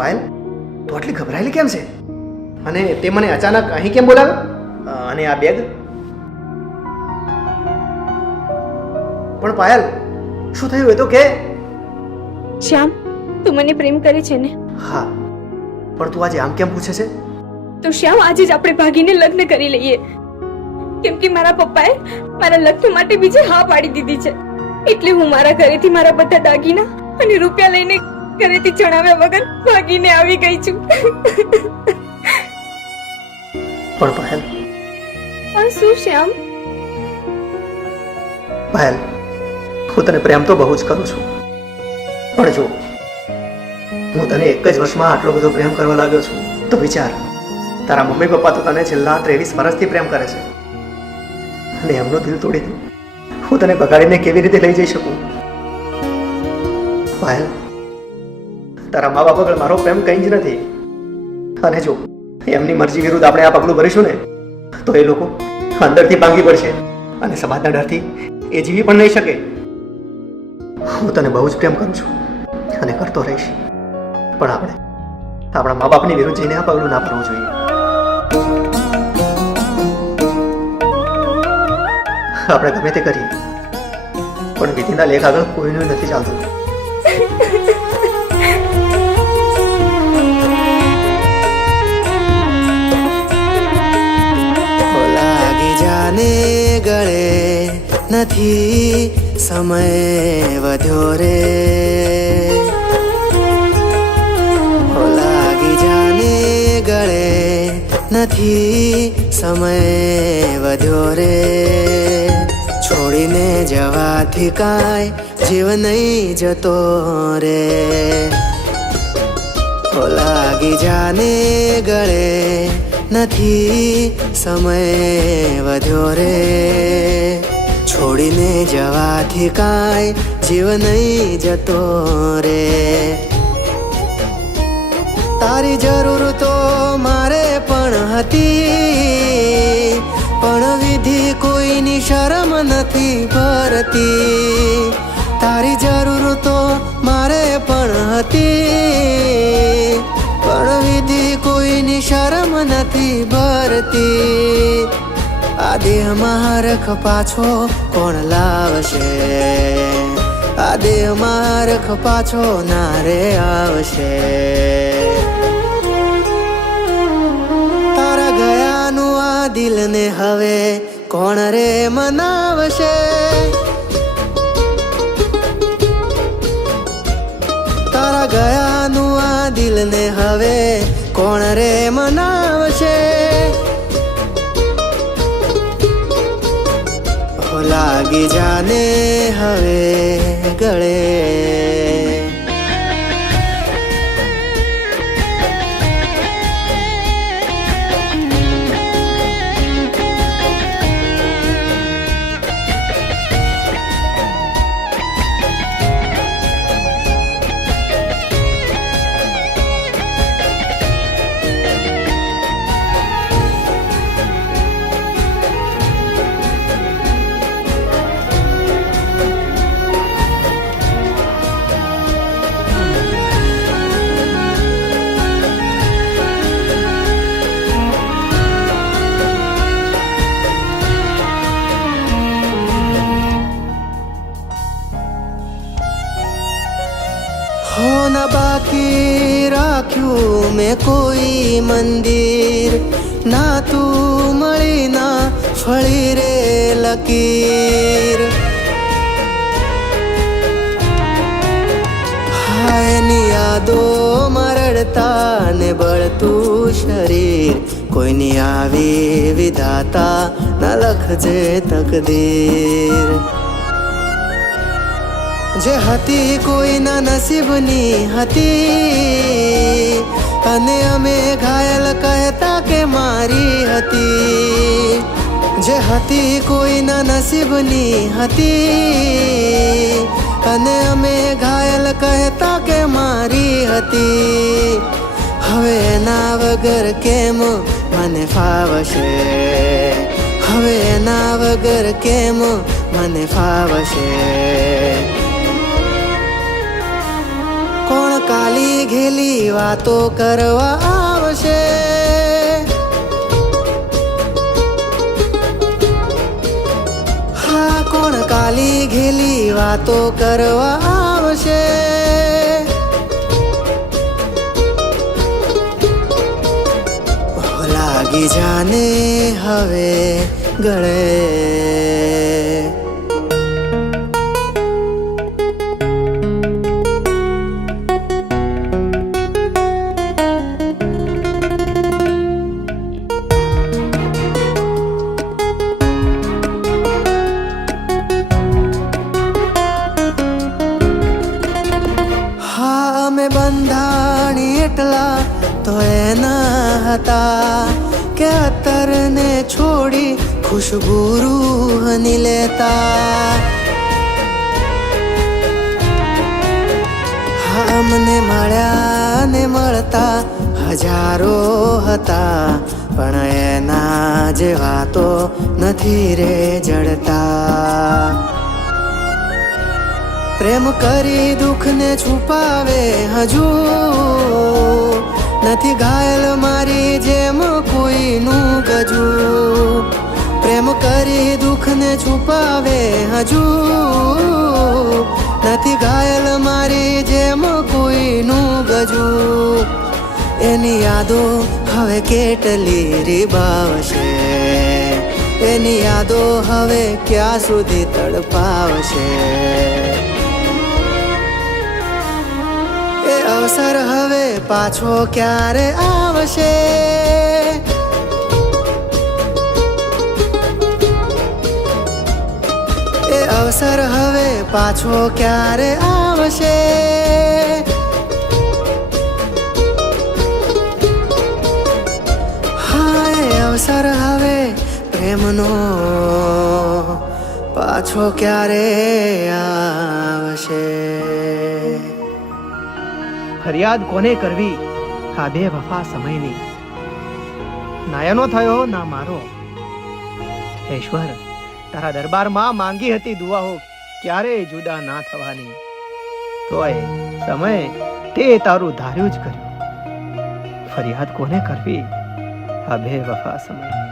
પાયલ, તું આટલી ગભરાયેલી કેમ છે? અને તે મને અચાનક અહીં કેમ બોલાવ્યો? અને આ બેગ? પણ પાયલ, શું થયું એ તો કે? શ્યામ, તું મને પ્રેમ કરે છે ને? હા, પણ તું આજે આમ કેમ પૂછે છે? તો શ્યામ, આજે જ આપણે ભાગીને લગ્ન કરી લઈએ, કેમ કે મારા પપ્પાએ મારા લગ્ન માટે બીજે હા પાડી દીધી છે. એટલે હું મારા ઘરેથી મારા બધા દાગીના અને રૂપિયા લઈને ઘરેથી જણાવ્યા વગર ભાગીને આવી ગઈ છું. પણ પાયલ, પણ શું શ્યામ? પાયલ, હું તને પ્રેમ તો બહુ જ કરું છું, પણ જો હું તને એક જ વર્ષમાં આટલો બધો પ્રેમ કરવા લાગ્યો છું તો વિચાર, તારા મમ્મી પપ્પા તો તને છેલ્લા 23 વર્ષથી પ્રેમ કરે છે, અને એમનું દિલ તોડી દઉં, હું તને બગાડીને કેવી રીતે લઈ જઈ શકું? પાયલ, તારા મા બાપ આગળ મારો પ્રેમ કંઈ જ નથી, અને જો એમની મરજી વિરુદ્ધ આપણે આ પગલું ભરીશું ને તો એ લોકો અંદરથી ભાંગી પડશે અને સમાજના ડરથી એ જીવી પણ નહીં શકે. હું તને બહુ જ પ્રેમ કરું છું અને કરતો રહીશ, પણ આપણે આપણા મા બાપની વિરુદ્ધ જઈને આ પગલું ના ભરવું જોઈએ. આપણે ગમે તે કરીએ પણ વિધિના લેખ આગળ કોઈનું નથી ચાલતું. લાગી જાને ગળે નથી સમય વધ્યો રે, લાગી જાને ગળે નથી સમય વધ્યો રે, છોડીને જવાથી કાંઈ જીવ નહીં જતો રે. લાગી જાને ગળે નથી સમય વધ્યો રે, છોડીને જવાથી કાંઈ જીવ નહીં જતો રે. તારી જરૂર તો મારે પણ હતી, પણ વિધિ કોઈની શરમ નથી ભરતી. તારી જરૂર તો મારે પણ હતી, પણ વિધિ કોઈની શરમ નથી ભરતી. આ દેહમાં હરખ પાછો કોણ લાવશે? આ દેહમાં હરખ પાછો ના રે આવશે. તારા ગયાનું આ દિલને હવે કોણ રે મનાવશે? તારા ગયાનું આ દિલને હવે કોણ રે મનાવશે? લાગી જાને હવે ગળે. હો ના બાકી રાખ્યું મેં કોઈ મંદિર, ના તું મળી ના ફળી રે લકીર. હાયની યાદો મરડતા ને બળતું શરીર, કોઈની આવી વિધાતા ના લખજે તકદીર. જે હતી કોઈના નસીબની હતી, અને અમે ઘાયલ કહેતા કે મારી હતી. જે હતી કોઈના નસીબની હતી, અને અમે ઘાયલ કહેતા કે મારી હતી. હવે એના વગર કેમ મને ફાવશે? હવે એના વગર કેમ મને ફાવશે? કોણ કાલી ઘેલી વાતો કરવા આવશે? હા, કોણ કાલી ઘેલી વાતો કરવા આવશે? લાગી જાને હવે ગળે, હા અમે બંધાણી એટલા તો એના હતા કે અત્તરને છોડી ખુશબુ રૂહની લેતા. હા અમને મળ્યા ને મળતા હજારો હતા, પણ એના જેવા તો નથી રે જડતા. પ્રેમ કરી દુઃખને છુપાવે હજુ નથી ઘાયલ મારી જેમ કોઈનું ગજુ. પ્રેમ કરી દુઃખને છુપાવે હજુ નથી ઘાયલ મારી જેમ કોઈનું ગજુ. એની યાદો હવે કેટલી રીબાવશે, એની યાદો હવે ક્યાં સુધી તડપાવશે? એ અવસર હવે પાછો ક્યારે આવશે? એ અવસર હવે પાછો ક્યારે આવશે? હા, એ અવસર હવે પ્રેમનો પાછો ક્યારે આવશે? ફરિયાદ કોને કરવી આ બે વફા સમયની? નાયનો થયો ના મારો. હે ઈશ્વર, તારા દરબારમાં માંગી હતી દુઆઓ ક્યારેય જુદા ના થવાની, તોય સમય તે તારું ધાર્યું જ કર્યું. ફરિયાદ કોને કરવી આ બે વફા સમયની?